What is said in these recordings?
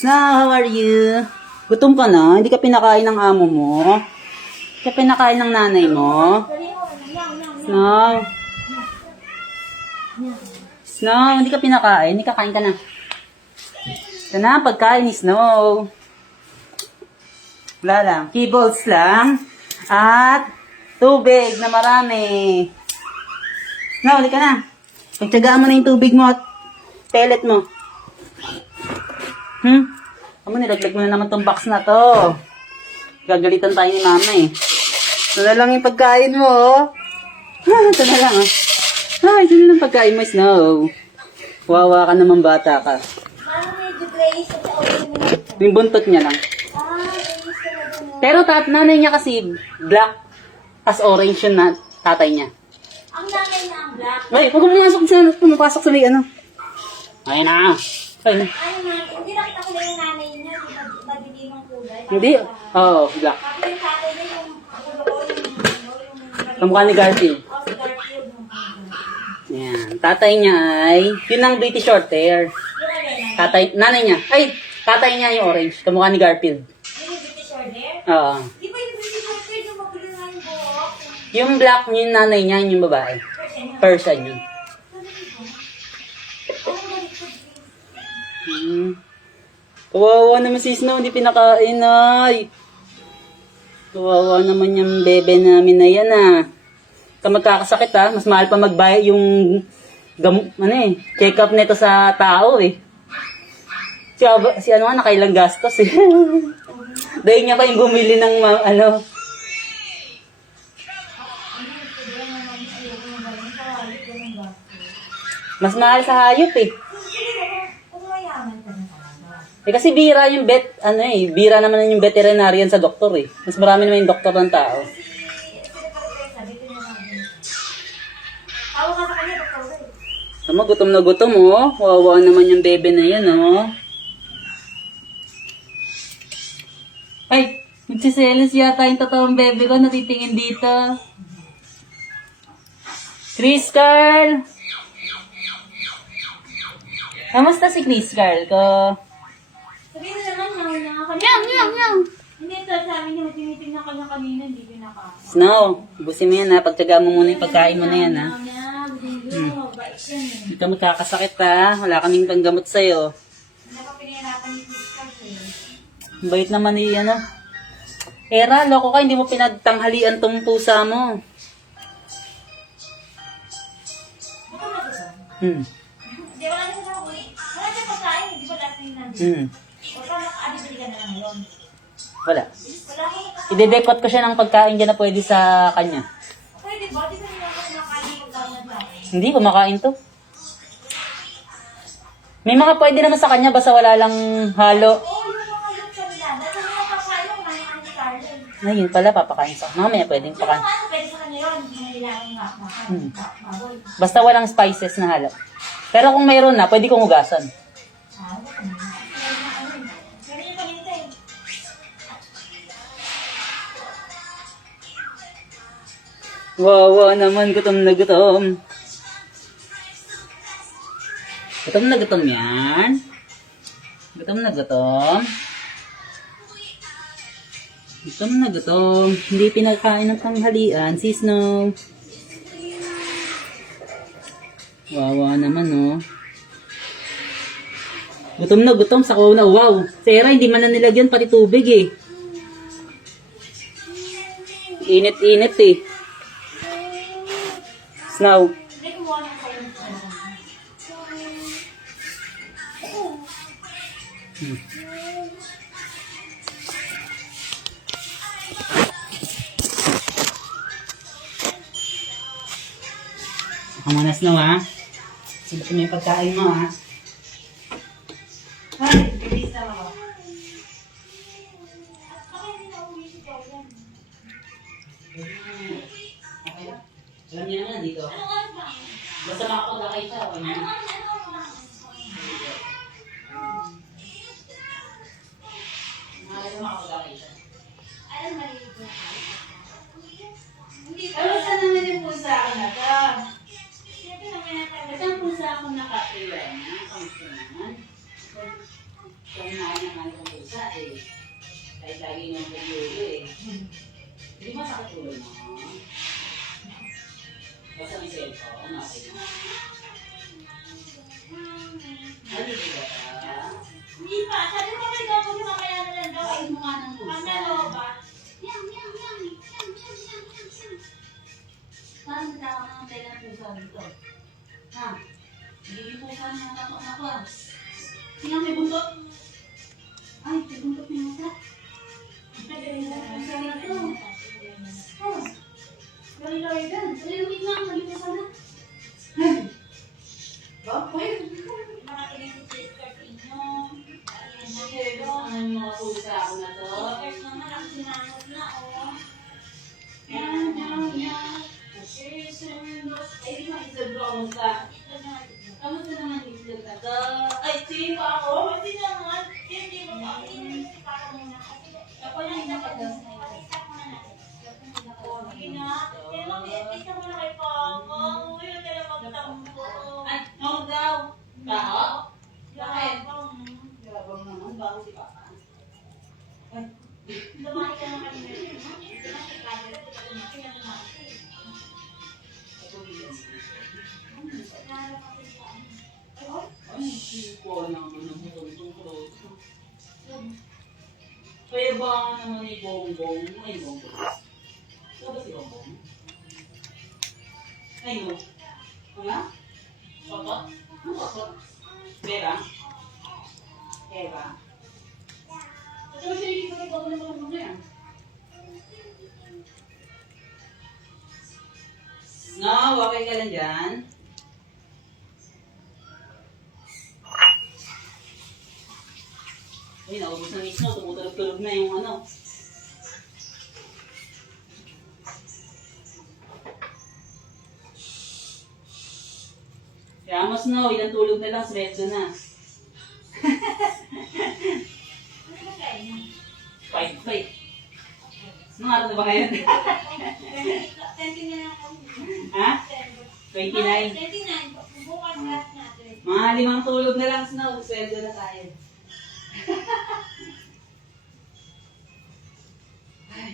Snow, how are you? Gutom ka na? Hindi ka pinakain ng amo mo? Hindi ka pinakain ng nanay mo? Snow. Snow, hindi ka pinakain? Hindi kakain ka na. Ito na, pagkain ni Snow. Wala lang. Kibbles lang. At tubig na marami. Snow, hindi ka na. Pagtsagaan mo na yung tubig mo at pellet mo. Amo, nilaglag mo na naman tong box na to. Gagalitan tayo ni mama eh. Ito na lang yung pagkain mo, oh. Ito na lang, oh. Ito na lang pagkain mo, Snow. Wawa ka naman, bata ka. Yung buntot niya lang. Pero nanay niya kasi black as orange yun na tatay niya. Ang nanay niya ang black. Ay, huwag pumapasok sa may ano. Ay na. Ay na. Hindi nakita ko na yung nanay niya. Madilim ang kulay. Hindi. Oo, black. Tapos yung tatay niya yung Kamukha ni Garfield. si Garfield. Yan. Tatay niya ay, yun ang British short hair. Nanay niya. Ay, tatay niya yung orange. Kamukha ni Garfield. Yung British short hair? Oo. Di ba yung British short hair yung mabili nga yung buhok? Yung black yung nanay niya, yung babae. Persian yun. Kawawa naman si Snow, hindi pinakain ay. Kawawa naman yung bebe namin na yan ah. Kung magkakasakit ah, mas mahal pa magbayad yung check-up nito sa tao eh. Si ano nga, nakailang gastos eh. Dahil niya pa yung bumili ng mas mahal sa hayop eh. Kung mayaman ka na talaga. Eh kasi bira yung bira naman yung veterinarian sa doktor eh. Mas marami naman yung doktor ng tao. Tawa ka sa kanya, doktor eh. Tama, gutom na gutom oh. Wawa naman yung bebe na yan oh. Ay, magsiselos yata yung totoong bebe ko, natitingin dito. Chris Carl! Kamusta si Chris Carl ko? Sabihin na naman, mahal na nga kanya. Meow! Hindi, ito sa amin yung tinitingnan kanya kanina, hindi ko nakain. Snow, busin mo yan ha. Pagtsaga mo muna yung pagkain mo na yan ha. Mabait yan eh. Hindi ka magkakasakit ha. Wala kaming panggamot sa'yo. Hindi pa pinahirapan ni Sisters eh. Bait naman ni ano. Era, loko ka, hindi mo pinagtanghalian tong pusa mo. Buto na ito. Hindi, wala na sa huli. Wala siya pagkain, hindi ba lahat yung nandun? O pa naka-adibili ka na lang ngayon. Wala. Wala ko naka- Idedekot ko siya ng pagkain dyan na pwede sa kanya. Pwede ba? Di ba nila ako nakain yung tawag na Hindi, kumakain to. May mga pwede naman sa kanya, basta wala lang halo. Oo, yung mga look sa nila. Dahil sa mga pakain mo, kumain ka ni Carlin. Ayun pala, papakain sa mamaya pwedeng Yung pakain. mga ano, pwede sa kanya yun. Hindi na kailangan nga makain. Bawal. Basta walang spices na halo. Pero kung mayroon na, pwede kong hugasan. Ah, wala ka na. Meron na ano eh. Meron yung kanina eh. Wawa naman, gutom na gutom. Gutom na gutom yan. Gutom na gutom. Gutom na gutom. Hindi pinakain ng tanghalian si Snow. Wawa naman oh. Gutom na gutom sa na wow. Sera, hindi man na nilagyan pati tubig eh. Init-init eh. Snow. Hindi kumuha ng kayo. Ako muna Snow ha. Sige mo yung pagkain mo ha. Ay, bilis na ako. Bakit hindi na uwi si Jordan? Alam niya na dito. Ano oras ba? Basta makapagkakay siya. Okay na. Ano oras? Ayaw makapagkakay siya. Alam, maliit na. Hindi pa. Ay, basta naman yung pusa ako na to. Siyempre naman natin. Basta ang pusa ako nakatiwa na. Kamusta naman? Kumain naman ng pusa eh. Kahit lagi nung nag-ulo eh. Hindi mo sakit ulo mo. Basta may cellphone, okay mo. Naliligo ka? Hindi pa. Sabi ko may gagawin mamaya na lang daw. Kain mo nga ng pusa. Pag naloba. Saan nagkakamatay ng pusa dito? Ha? Hindi pusa na nakatok na ko ah. Tingnan may buntot. Ay, may buntot na yata. Pusa na to. Oh. Lari-lari gan. Laliluin nga ang naging pusa na. Ay. Bakit? Mga kinesitis sa inyo. Sige, gusto nga yung mga pusa ako na to. First naman ang sinangot na oh. Yan, yan, yan. Ay, di ba isag ko ako sa... Ito na. Kamusta naman isag ka to? Ay, sino ako? Hindi naman. Hindi mo pa. Hindi para muna. Ako yung nakagas na yun. Pakita mo na natin. Sige na. Kaya mag-i-isa mo na kay Papa. Uy, huwag ka na magtampo. Ay, no daw. Kaho? Bakit? Yabang. Yabang naman, bago si Papa. Ay, Lumaki ka naman kanina. Hindi na si Padre. Ito ka lumaki na lumaki. ako bilang. Nalapapin ka. Ay, siko naman ang muntong kroto. Kaya ba naman ni Bongbong? Ay, Bongbong. Ito ba si Bongbong? Ay, no. Ano? Papa? Ano papa? Vera? Eva? Ito ba siya yung pagkakaw na mga mga yan? No, okay ka lang dyan. Ay, naubos na mismo. Tumutulog-tulog na yung ano. Kaya mas no, ilang tulog na lang, sretso na. Ano ba kain mo? 5-5. Anong araw na ba ngayon? 20 na lang kami. Ha? 29. 29. Bukas last natin. Mga 5 tulog na lang, Snow. Sweldo na tayo. Ay.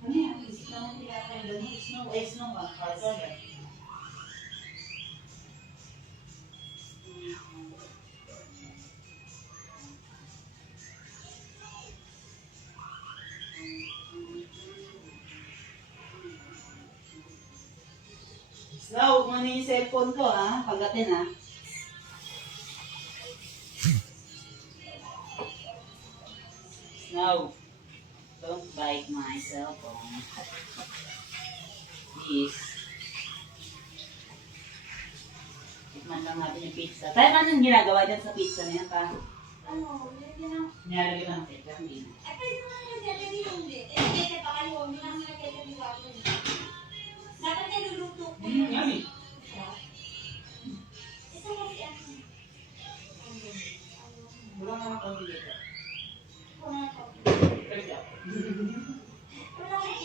Ano yan? Isip naman tinatay doon. Snow, Snow ah. Sorry. Snow, kung ano yung cellphone ko ha. Pagatin ha. Snow, don't bite my cellphone. Please. Tikman lang natin yung pizza. Tayo ka nang ginagawa dyan sa pizza na yan pa? Ano? Yun ang... Nilalagay ka ng ketchup, hindi na. Ay, pwede mo na nagdadali hindi. Eh, kaya pa kayo. Hindi naman nagdadali ko ako. Dapat kayo luluto ko. Yummy. Ito kasi ano. Wala nga kami dito. Wala ko. Ketchup. Wala ko.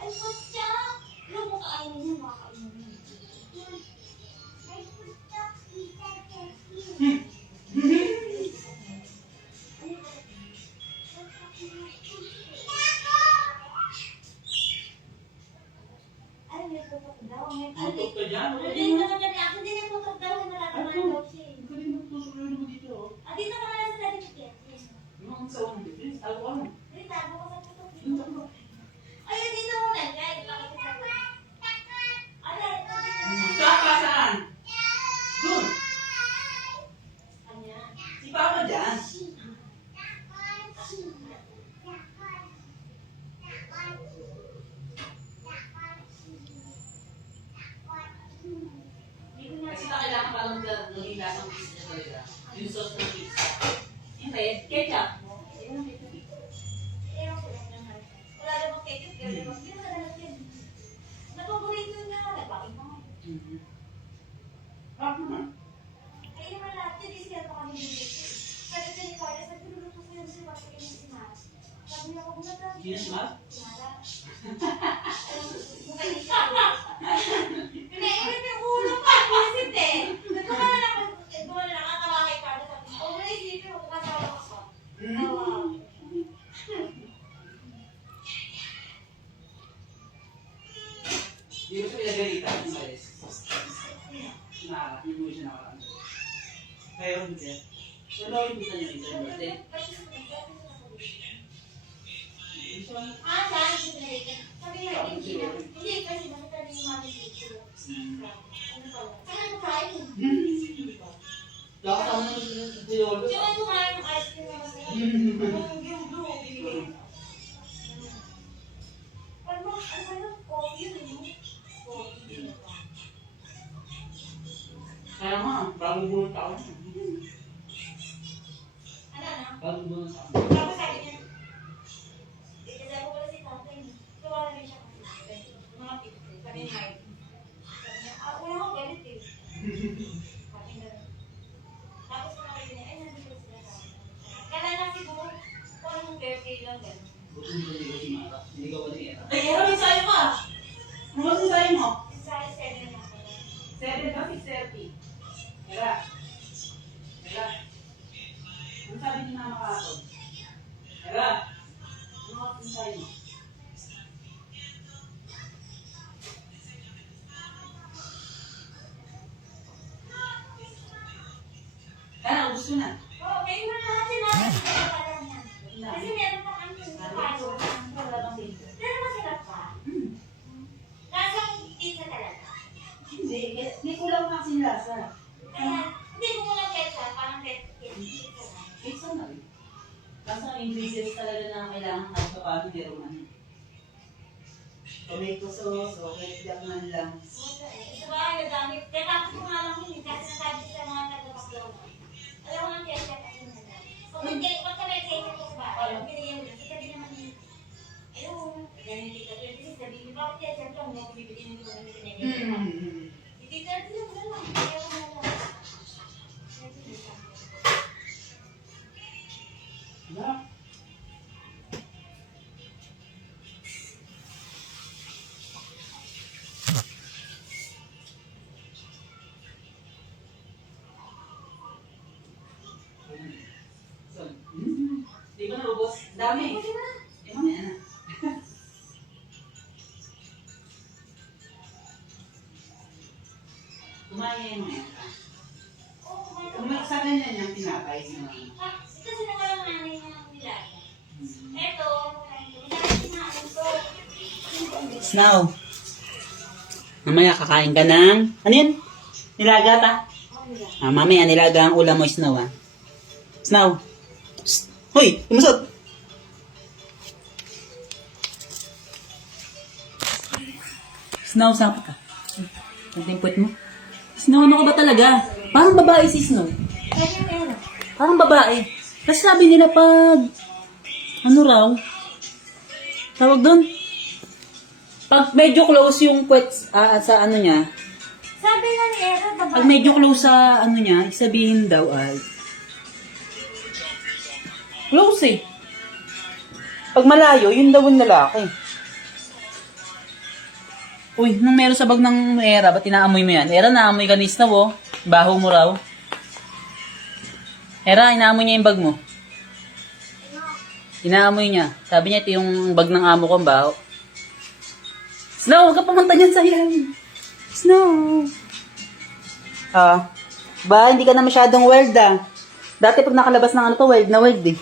Ay, putya! Alam mo kain niya, makakain mo. Ay, putya! Ay, may tutok daw. Tutok ka dyan? Hindi naman niya ako. Hindi niya tutok daw. Nararamdaman daw siya. Galing magtusok na naman dito. Ah, dito ka na lang sa dali. Yes. Yung sa unang dito, tago ka mo. Hindi, tago ko sa tutok. Ketchup. Wala namang ketchup, hindi mo nalalag yan. Napaborito na, nagbaking pa nga. Sarap naman. Kaya naman lahat, hindi siya pa kami dito. Sabi ko ni Carla, sabi ko luluto ko yung si Marta kayo si Mara. Sabi niya, huwag na tayo. Sino si Mara? Si Mara. Mukha niya siya. Pinainit yung ulo pa, bulisit eh. Nagkumala na ako, nakatawa kay Carla. Sabi niya, oh, wala isipin, huwag kasawa ako. Tawa. Hindi mo siya pinagalitan. Hindi mo siya nakaraan. Kaya yun siya. Pero bakit kita niyo rin sa birthday? Ah, saan? Sabi niya, hindi kasi nakita niya yung mami dito. Ano pala? Saan mo kain? Kakasama naman siya sa Yolo. Siya ay kumain ng ice cream na masarap. Yung blue, binigay ko. Ano ba yung coffee yun? Coffee. Kaya nga, bagong buwan taon. Ano na? Bagong buwan taon. Tapos sabi niya, kasi ako pala si tatay. Tuwa na rin siya kasi. Mga pizza. Sabi niya, sabi niya, wala akong galit eh. Sabi niya, tapos nakakita niya, ay nandito sila sa akin. Kala na siguro, kung anong birthday lang gano'n. Buti mo hindi ko si Mara. Hindi ka wala niya. Ay, ano yung sayo mo? Ano ba yung sayo mo? Sa 7 na pala. 7 ba? 6:30. Teka. Teka. Ano sabi ni Mama kahapon? Teka. Ano ka yung sayo mo? Kaya, gusto na. Oo, kayo na natin natin. Kasi meron pa kami yung kaso. Pero masarap pa. Lasang pizza talaga. Hindi, may kulang na kasing lasa. Kaya, hindi ko mo lang ketchup, parang pizza na. Pizza na rin. Kasi ang ingredients talaga na kailangan kahit pa paano meron man. Tomato sauce, o ketchup man lang. Ito ba, nadami. Kaya tapos ko nga lang yun, kasi nasabi sa mga tagapaklaw na. Alam mo ng ketchup kasi nadami. Pagka may ketchup ko ba, alam, binigyan mo lang. Sabi naman yun, ayun, ganyan dito. Kasi sabi niyo, bakit ketchup lang? Hindi ko bibigyan hindi ko namin pinagyan. Hindi ka rin lang, lang. Kaya ko na lang. Diba? Di ba naubos? Dami. Eh, mamaya na. Kumain niya yung mga. Oo, kumain Kung may sa ganyan yung tinapay sa mga. kasi na walang nanay na nilaga. Eto, nilaga na ano to. Snow. Mamaya kakain ka ng... Ano yun? Nilaga ta? Mamaya nilaga ang ulam mo, Snow, ha? Snow. Psst. Hoy, imusot. Snow, sapit ka. Ang timpwet mo. Snow, ano ka ba talaga? Parang babae si Snow. Kaya meron. Parang babae. Kasi sabi nila pag... Ano raw? Tawag doon? Pag medyo close yung puwet sa ano niya, Sabi nga ni Era, babae. pag medyo close sa ano niya, sabihin daw ay... Close eh. Pag malayo, yun daw yung lalaki. Uy, nung meron sa bag ng Era, ba't inaamoy mo yan? Era, naamoy ka ni Snow, oh. Baho mo raw. Era, inaamoy niya yung bag mo. Inaamoy niya. Sabi niya, ito yung bag ng amo ko, ang baho. Snow, huwag ka pumunta dyan sa ilan. Snow. Ba, hindi ka na masyadong wild, ah. Dati pag nakalabas ng ano to, wild na wild, eh.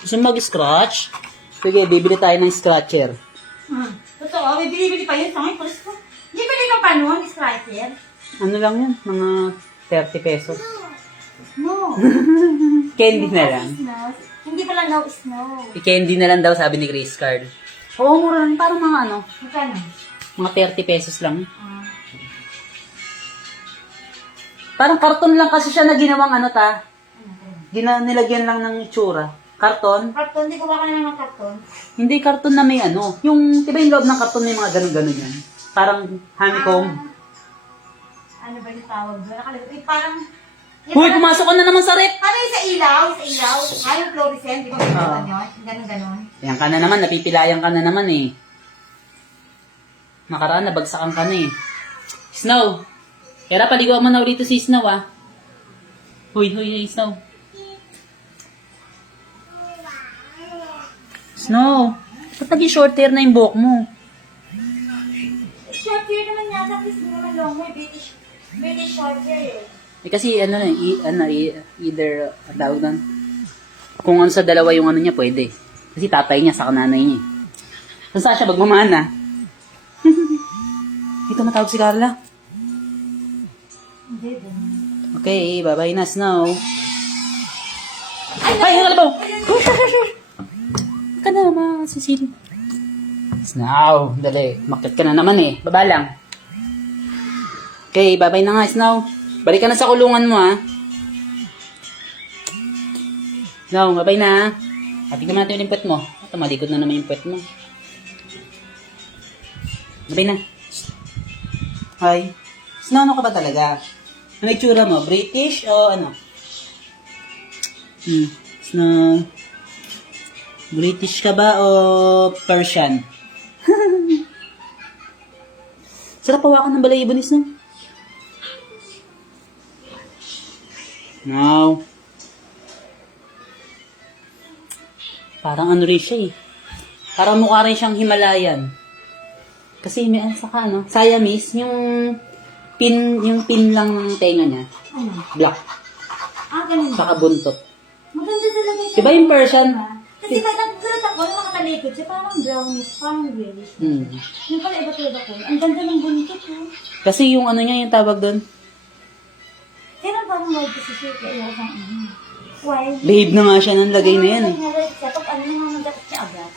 Gusto mo mag-scratch? Sige, bibili tayo ng scratcher. Totoo, may binibili pa yun. Tangay, pulis ko. Hindi ba ka pa nun, Striker? Ano lang yun? Mga 30 pesos. No. Candy na lang. Snow. Hindi pala no snow. I-candy na lang daw, sabi ni Grace Card. Oo, mura lang. Parang mga ano, Magkano? mga 30 pesos lang. Parang karton lang kasi siya na ginawang ano ta. Nilagyan lang ng itsura. Karton? Karton, di ko ba ka naman karton? Hindi karton na may ano. Yung, diba yung loob ng karton may mga ganun-ganun yan? Parang honeycomb. Ano ba yung tawag doon? Nakalimutan. Parang... Hoy, pumasok ka na naman sa rep! Ano yung sa ilaw? Sa ilaw? Yung fluorescent, di ba may ganun yun? Ganun-ganun. Yan ka na naman, napipilayan ka na naman eh. Nakaraan, nabagsakan ka na eh. Snow! Kaya paligaw mo na ulit si Snow ah. Hoy, Snow. Snow, ba't naging short hair na yung buhok mo? Short hair naman yata, please, hindi naman long hair. British short hair eh. Kasi ano na, either, ang tawag doon, kung ano sa dalawa yung ano niya, pwede. Kasi tatay niya sa nanay niya. Saan siya magmamana? Ito matawag si Carla. Hindi, din. Okay, bye-bye na, Snow. Ay, ang kalabaw! Ka na, masisilip. Snow, dali. Makit ka na naman eh. Baba lang. Okay, bye-bye na nga, Snow. Balik ka na sa kulungan mo, ha. Snow, bye-bye na. Happy naman natin yung puwet mo. Ito, malikod na naman yung puwet mo. Bye-bye na. Hi. Snow, ano ka ba talaga? Ano itsura mo? British o ano? Snow. British ka ba o Persian? Sarap hawakan ng balayibo ni Snow. No. Parang ano rin siya eh. Parang mukha rin siyang Himalayan. Kasi may saka ano, Siamese, yung pin lang ng tenga niya. Ano? Black. Ganun. Saka buntot. Maganda talaga siya. Diba yung Persian? Kasi ba, nagsulat ako, nung makatalikod siya, parang brownish, parang grayish. Yung pala iba talaga ko. Ang ganda ng buntot ko. Kasi yung ano niya, yung tawag doon. Kaya parang wild kasi siya, kaya ako ang wild. Babe na nga siya ng lagay na yan eh. Kapag ano naman nagdapat siya agad.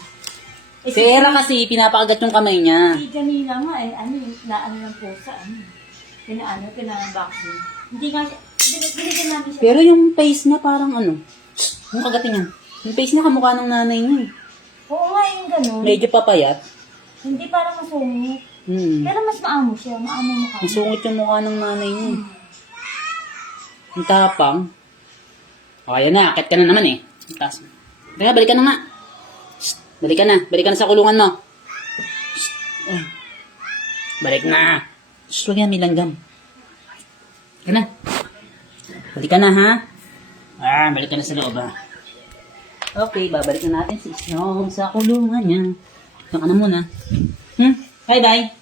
Si Era kasi, pinapakagat yung kamay niya. Si Janila nga eh, naano ng pusa, pina-vaccine. Hindi nga siya, binigyan namin siya. Pero yung face niya parang ano, yung kagatin niya. Yung face niya kamukha ng nanay niya eh. Oo nga, yung gano'n. Medyo papayat. Hindi parang masungit. Pero mas maamo siya, maamo mukha. Masungit yung mukha ng nanay niya eh. Ang tapang. O, ayan na, akit ka na naman eh. Ang taas mo. Kaya, balik ka na nga. Shh, balik ka na sa kulungan mo. Shh, balik na. Shh, huwag yan, may langgam. Balik ka na. Balik ka na, ha? Balik ka na sa loob, ha? Okay, babalik na natin si Snow sa kulungan niya. Diyan ka na muna. Bye-bye.